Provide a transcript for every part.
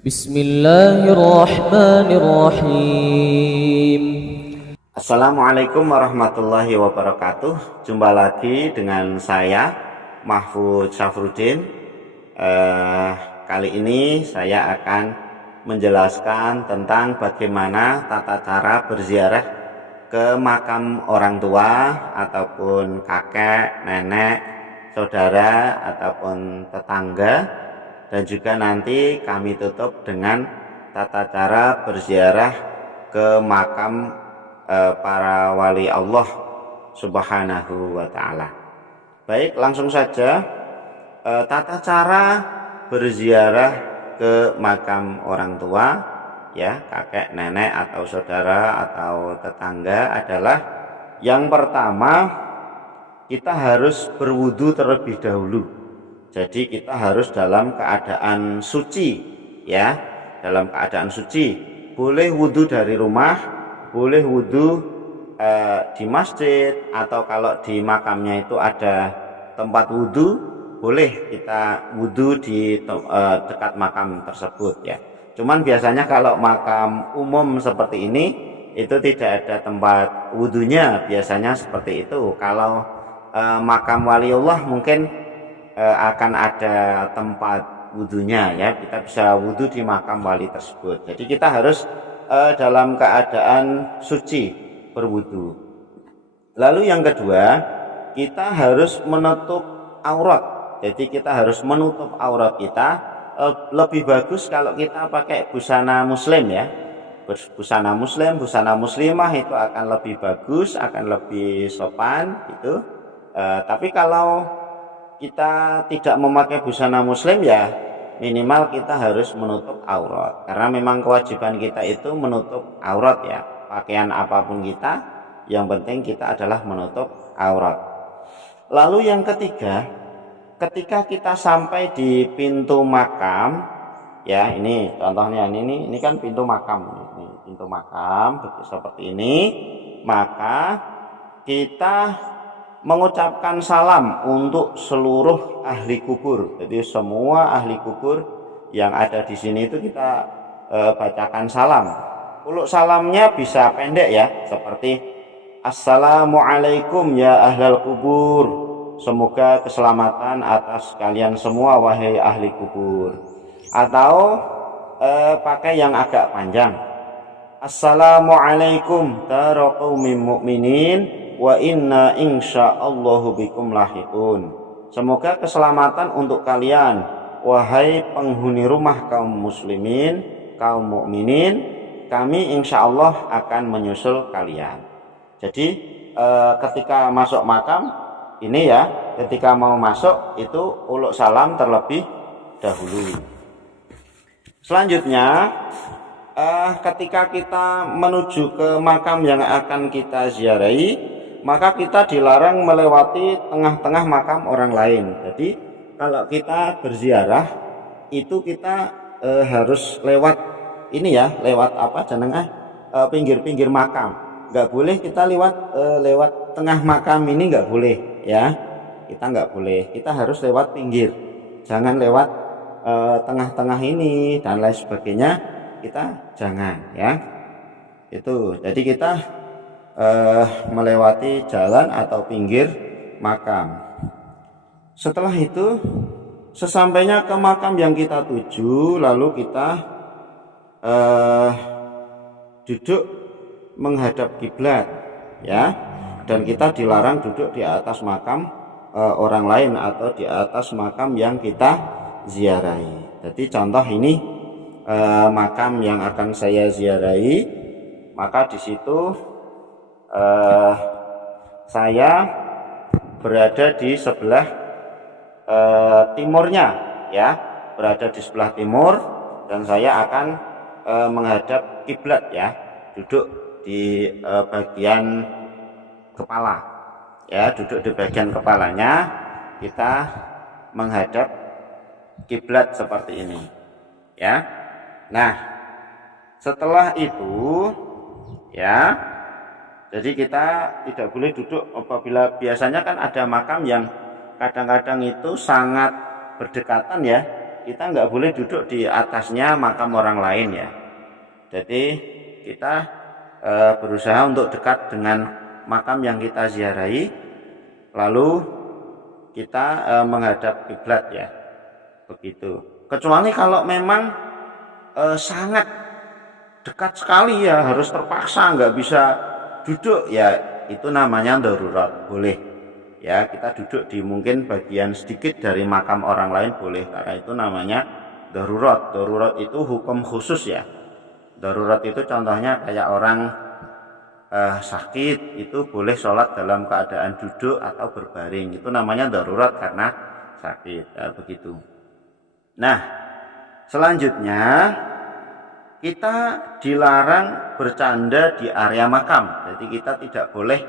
Bismillahirrahmanirrahim. Assalamualaikum warahmatullahi wabarakatuh. Jumpa lagi dengan saya Mahfud Syafruddin. Kali ini saya akan menjelaskan tentang bagaimana tata cara berziarah ke makam orang tua ataupun kakek, nenek, saudara ataupun tetangga, dan juga nanti kami tutup dengan tata cara berziarah ke makam para wali Allah Subhanahu wa ta'ala. Baik, langsung saja. Tata cara berziarah ke makam orang tua, ya, kakek, nenek atau saudara atau tetangga adalah yang pertama, kita harus berwudu terlebih dahulu. Jadi kita harus dalam keadaan suci, ya, dalam keadaan suci. Boleh wudu dari rumah, boleh wudu di masjid, atau kalau di makamnya itu ada tempat wudu, boleh kita wudu di dekat makam tersebut, ya. Cuman biasanya kalau makam umum seperti ini itu tidak ada tempat wudunya, biasanya seperti itu. Kalau makam waliullah mungkin akan ada tempat wudunya, ya, kita bisa wudu di makam wali tersebut. Jadi kita harus dalam keadaan suci berwudu. Lalu yang kedua, kita harus menutup aurat. Jadi kita harus menutup aurat kita. Lebih bagus kalau kita pakai busana muslim, ya, busana muslim, busana muslimah, itu akan lebih bagus, akan lebih sopan gitu. Tapi kalau kita tidak memakai busana muslim, ya minimal kita harus menutup aurat, karena memang kewajiban kita itu menutup aurat, ya, pakaian apapun kita, yang penting kita adalah menutup aurat. Lalu yang ketiga, ketika kita sampai di pintu makam, ya, ini contohnya, ini kan pintu makam, ini pintu makam seperti ini, maka kita mengucapkan salam untuk seluruh ahli kubur. Jadi semua ahli kubur yang ada di sini itu kita bacakan salam. Uluk salamnya bisa pendek, ya, seperti Assalamualaikum ya ahlal kubur, semoga keselamatan atas kalian semua wahai ahli kubur. Atau pakai yang agak panjang, Assalamualaikum daraqaumin mu'minin wa inna insyaallahu bikum lahiqun. Semoga keselamatan untuk kalian wahai penghuni rumah kaum muslimin, kaum mukminin, kami insyaallah akan menyusul kalian. Jadi ketika masuk makam ini, ya, ketika mau masuk itu uluk salam terlebih dahulu. Selanjutnya, ketika kita menuju ke makam yang akan kita ziarahi, maka kita dilarang melewati tengah-tengah makam orang lain. Jadi kalau kita berziarah itu kita harus lewat ini, ya, lewat apa jenengah, pinggir-pinggir makam. Nggak boleh kita lewat tengah makam ini, nggak boleh, ya, kita nggak boleh. Kita harus lewat pinggir, jangan lewat tengah-tengah ini dan lain sebagainya, kita jangan, ya. Itu jadi kita melewati jalan atau pinggir makam. Setelah itu, sesampainya ke makam yang kita tuju, lalu kita duduk menghadap kiblat, ya, dan kita dilarang duduk di atas makam orang lain atau di atas makam yang kita ziarahi. Jadi contoh ini makam yang akan saya ziarahi, maka di situ saya berada di sebelah timurnya, ya, berada di sebelah timur, dan saya akan menghadap kiblat, ya, duduk di bagian kepala, ya, duduk di bagian kepalanya, kita menghadap kiblat seperti ini, ya. Nah, setelah itu, ya, jadi kita tidak boleh duduk apabila biasanya kan ada makam yang kadang-kadang itu sangat berdekatan, ya. kita nggak boleh duduk di atasnya makam orang lain ya. Jadi kita berusaha untuk dekat dengan makam yang kita ziarahi, lalu kita menghadap kiblat ya, begitu. Kecuali kalau memang sangat dekat sekali ya, harus terpaksa nggak bisa duduk ya, itu namanya darurat, boleh ya. Kita duduk di mungkin bagian sedikit dari makam orang lain boleh, karena itu namanya darurat. Darurat itu hukum khusus ya. Darurat itu contohnya kayak orang sakit itu boleh sholat dalam keadaan duduk atau berbaring, itu namanya darurat karena sakit ya, begitu. Nah, selanjutnya kita dilarang bercanda di area makam. Jadi kita tidak boleh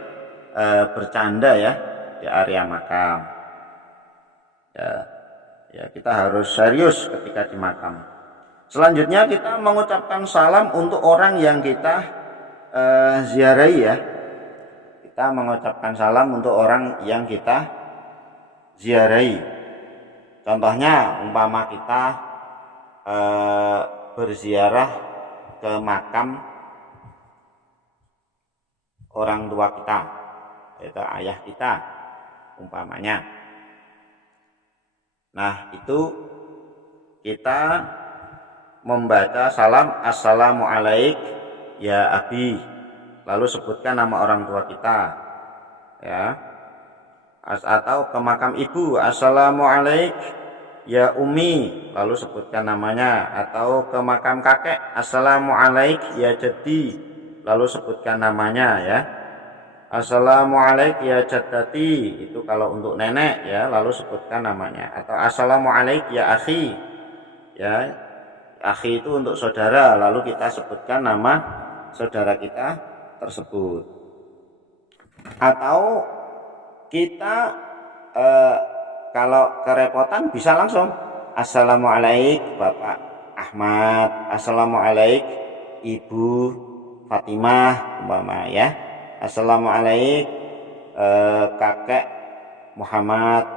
bercanda ya di area makam. Ya, kita harus serius ketika di makam. Selanjutnya kita mengucapkan salam untuk orang yang kita ziarahi ya. Kita mengucapkan salam untuk orang yang kita ziarahi. Contohnya umpama kita berziarah ke makam orang tua kita, yaitu ayah kita umpamanya. Nah, itu kita membaca salam assalamualaik ya abi, lalu sebutkan nama orang tua kita ya. Atau ke makam ibu assalamualaik ya umi, lalu sebutkan namanya. Atau ke makam kakek assalamualaik ya jaddi, lalu sebutkan namanya ya. Assalamualaik ya jaddati, itu kalau untuk nenek ya, lalu sebutkan namanya. Atau assalamualaik ya akhi ya, akhi itu untuk saudara, lalu kita sebutkan nama saudara kita tersebut. Atau kita kalau kerepotan bisa langsung assalamualaik Bapak Ahmad, assalamualaik Ibu Fatimah umpama ya, assalamualaik kakek Muhammad,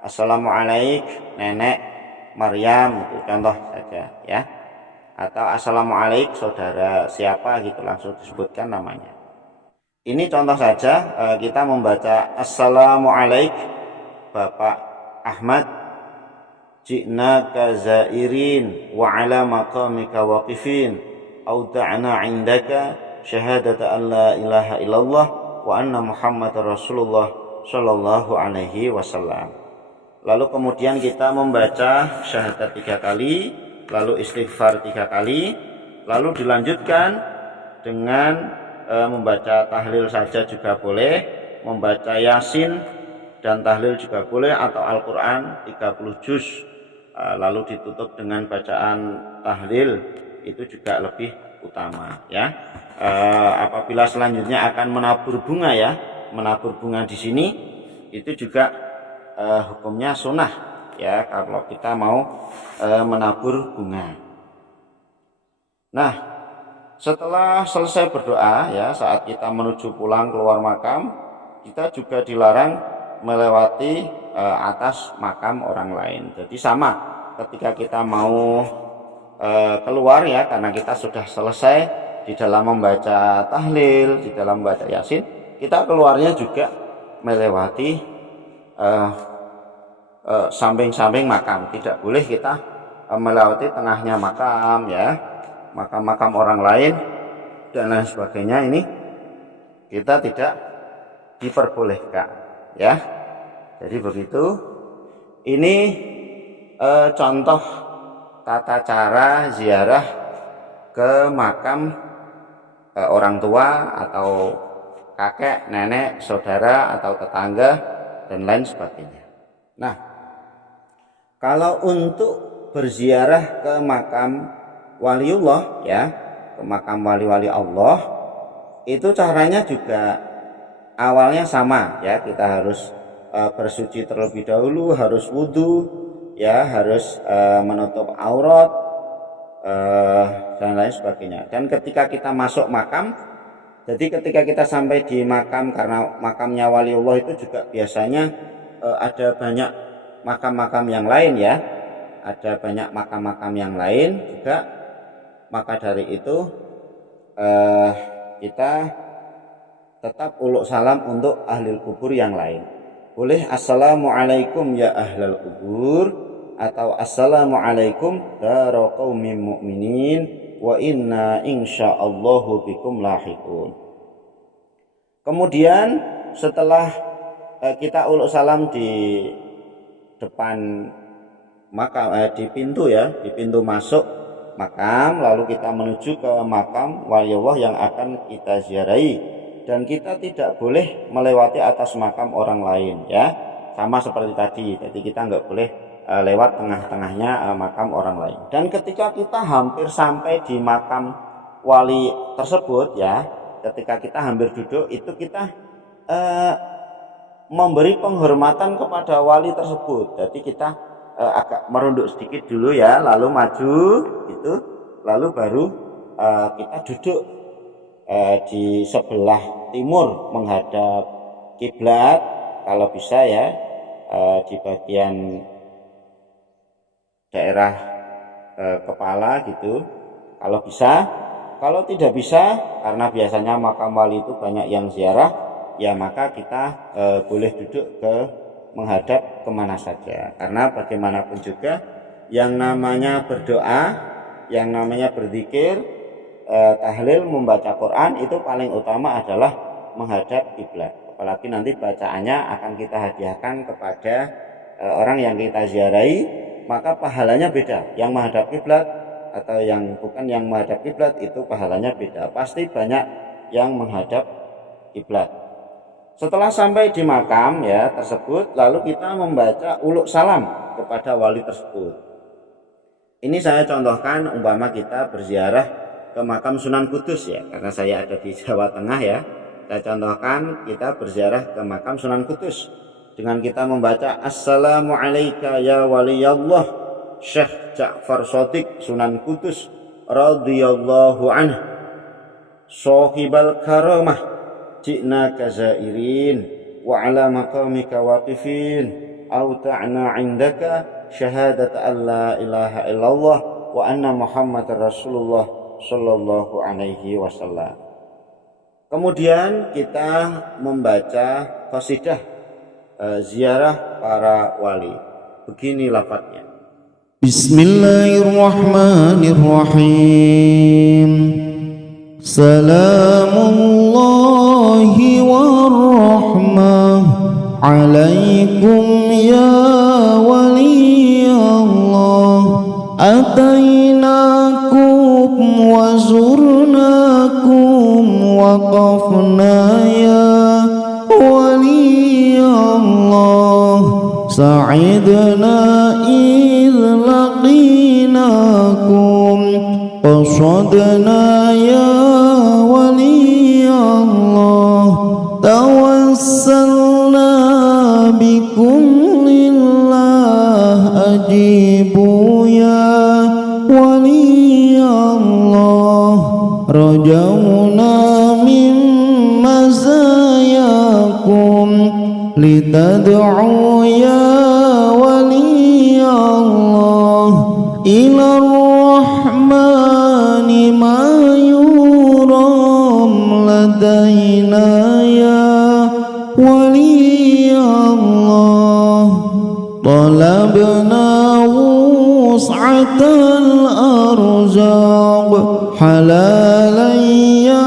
assalamualaik nenek Maryam, itu contoh saja ya. Atau assalamualaik saudara siapa gitu, langsung disebutkan namanya. Ini contoh saja, kita membaca assalamualaik Bapak Ahmad, ji'naka zairin wa ala maqamika waqifin, auda'na indaka syahadata an la ilaha illallah wa anna muhammadar rasulullah sallallahu alaihi wasallam. Lalu kemudian kita membaca syahadat 3 kali, lalu istighfar 3 kali, lalu dilanjutkan dengan membaca tahlil saja juga boleh, membaca yasin dan tahlil juga boleh, atau Al-Quran 30 juz lalu ditutup dengan bacaan tahlil, itu juga lebih utama ya. Apabila selanjutnya akan menabur bunga ya, menabur bunga di sini itu juga hukumnya sunnah ya, kalau kita mau menabur bunga. Nah, setelah selesai berdoa ya, saat kita menuju pulang keluar makam, kita juga dilarang melewati atas makam orang lain. Jadi sama ketika kita mau keluar ya, karena kita sudah selesai di dalam membaca tahlil, di dalam membaca yasin, kita keluarnya juga melewati samping-samping makam. Tidak boleh kita melewati tengahnya makam ya, makam-makam orang lain dan lain sebagainya. Ini kita tidak diperbolehkan ya. Jadi begitu. Ini contoh tata cara ziarah ke makam orang tua atau kakek, nenek, saudara atau tetangga dan lain sebagainya. Nah, kalau untuk berziarah ke makam waliullah ya, ke makam wali-wali Allah, itu caranya juga awalnya sama ya. Kita harus bersuci terlebih dahulu, harus wudhu ya, harus menutup aurat dan lain sebagainya. Dan ketika kita masuk makam, jadi ketika kita sampai di makam, karena makamnya waliullah itu juga biasanya ada banyak makam-makam yang lain ya. ada banyak makam-makam yang lain juga, maka dari itu kita tetap uluk salam untuk ahli kubur yang lain. Boleh assalamualaikum ya ahlal kubur, atau assalamualaikum dara qaumin mu'minin wa inna insyaallahu bikum lahiqun. Kemudian setelah kita uluk salam di depan makam, di pintu ya, di pintu masuk makam, lalu kita menuju ke makam waliullah yang akan kita ziarahi. Dan kita tidak boleh melewati atas makam orang lain ya, sama seperti tadi. Jadi kita nggak boleh lewat tengah-tengahnya makam orang lain. Dan ketika kita hampir sampai di makam wali tersebut ya, ketika kita hampir duduk, itu kita memberi penghormatan kepada wali tersebut. Jadi kita agak merunduk sedikit dulu ya, lalu maju gitu, lalu baru kita duduk di sebelah timur menghadap kiblat kalau bisa ya, di bagian daerah kepala gitu kalau bisa. Kalau tidak bisa, karena biasanya makam wali itu banyak yang ziarah ya, maka kita boleh duduk menghadap kemana saja. Karena bagaimanapun juga yang namanya berdoa, yang namanya berzikir, tahlil, membaca Quran, itu paling utama adalah menghadap kiblat. Apalagi nanti bacaannya akan kita hadiahkan kepada orang yang kita ziarahi, maka pahalanya beda. Yang menghadap kiblat atau yang bukan yang menghadap kiblat itu pahalanya beda. Pasti banyak yang menghadap kiblat. Setelah sampai di makam ya tersebut, lalu kita membaca uluk salam kepada wali tersebut. Ini saya contohkan umpama kita berziarah ke makam Sunan Kudus ya, karena saya ada di Jawa Tengah ya. Saya contohkan kita berziarah ke makam Sunan Kudus dengan kita membaca assalamualaikum ya waliyallah Syekh Ja'far Shadiq Sunan Kudus radhiyallahu anhu sahibal karamah ji'na kazairin wa ala maqamika waqifin auta'na indaka syahadat an la ilaha illallah wa anna muhammadar rasulullah sallallahu alaihi wasallam. Kemudian kita membaca qasidah ziarah para wali. Begini lafadznya. Bismillahirrahmanirrahim. Salamullahi warahmah alaikum ya wali Allah. Atainakum wa zurnakum waqafna ya wali Allah. Sa'idna idh laqinakum qasadna ya wali Allah. Tawassalna bikum lillah ajibu ya wali Allah. Rajawna min mazayakum litad'u ya wali Allah. Ila rahmani ma yuram ladaina ya wali Allah. Talabna wus'atal arzaq halalan ya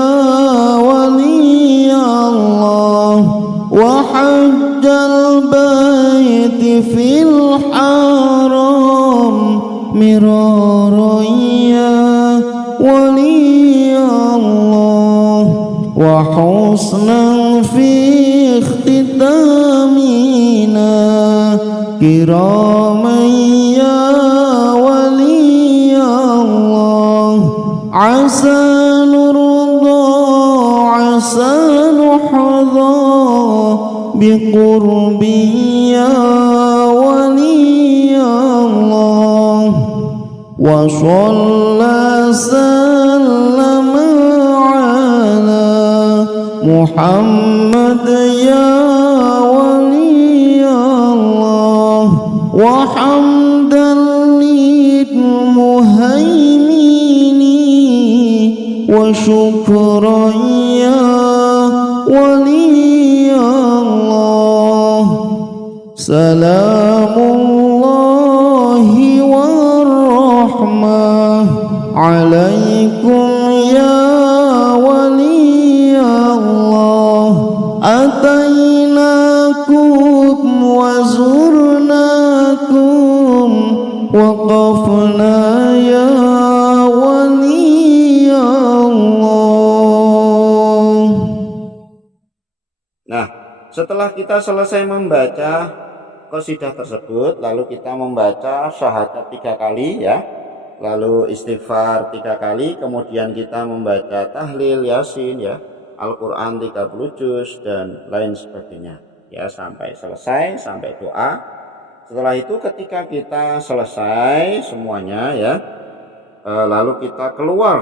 wali Allah. Wa hajjal baiti fil haram miraran ya wali Allah. Wa husnan fi ikhtitamina kiraman ya wali Allah. Asa nurda asa nuhda biqurbi ya wali Allah. Wa shalla sallama ala Muhammad ya wali Allah. Wa hamdan شكرا يا ولي الله سلام الله والرحمة عليكم يا ولي الله أتيناكم وزرناكم وقفنا يا ولي الله. Nah, setelah kita selesai membaca qasidah tersebut, lalu kita membaca syahadat 3 kali ya, lalu istighfar 3 kali, kemudian kita membaca tahlil, yasin ya, Al-Quran 30 juz dan lain sebagainya ya, sampai selesai, sampai doa. Setelah itu ketika kita selesai semuanya ya, lalu kita keluar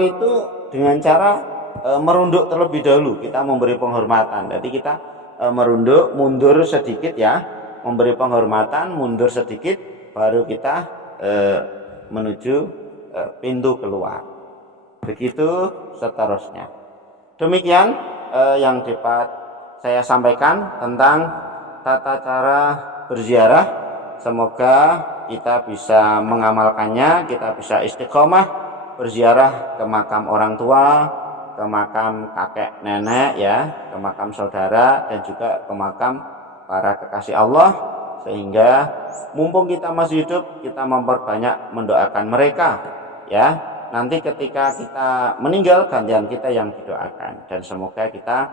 itu dengan cara merunduk terlebih dahulu, kita memberi penghormatan. Jadi kita merunduk, mundur sedikit ya, memberi penghormatan, mundur sedikit, baru kita menuju pintu keluar. Begitu seterusnya. Demikian yang dapat saya sampaikan tentang tata cara berziarah. Semoga kita bisa mengamalkannya, kita bisa istiqomah berziarah ke makam orang tua, ke makam kakek nenek ya, ke makam saudara, dan juga ke makam para kekasih Allah, sehingga mumpung kita masih hidup, kita memperbanyak mendoakan mereka ya. Nanti ketika kita meninggal, gantian kita yang didoakan. Dan semoga kita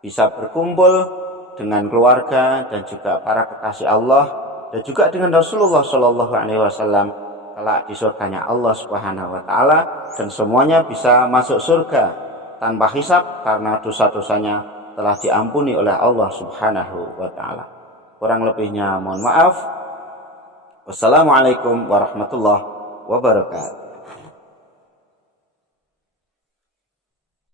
bisa berkumpul dengan keluarga dan juga para kekasih Allah, dan juga dengan Rasulullah SAW kelak di surganya Allah Subhanahu wa Ta'ala, dan semuanya bisa masuk surga tanpa hisab karena dosa-dosanya telah diampuni oleh Allah Subhanahu wa Ta'ala. Kurang lebihnya mohon maaf. Wassalamualaikum warahmatullahi wabarakatuh.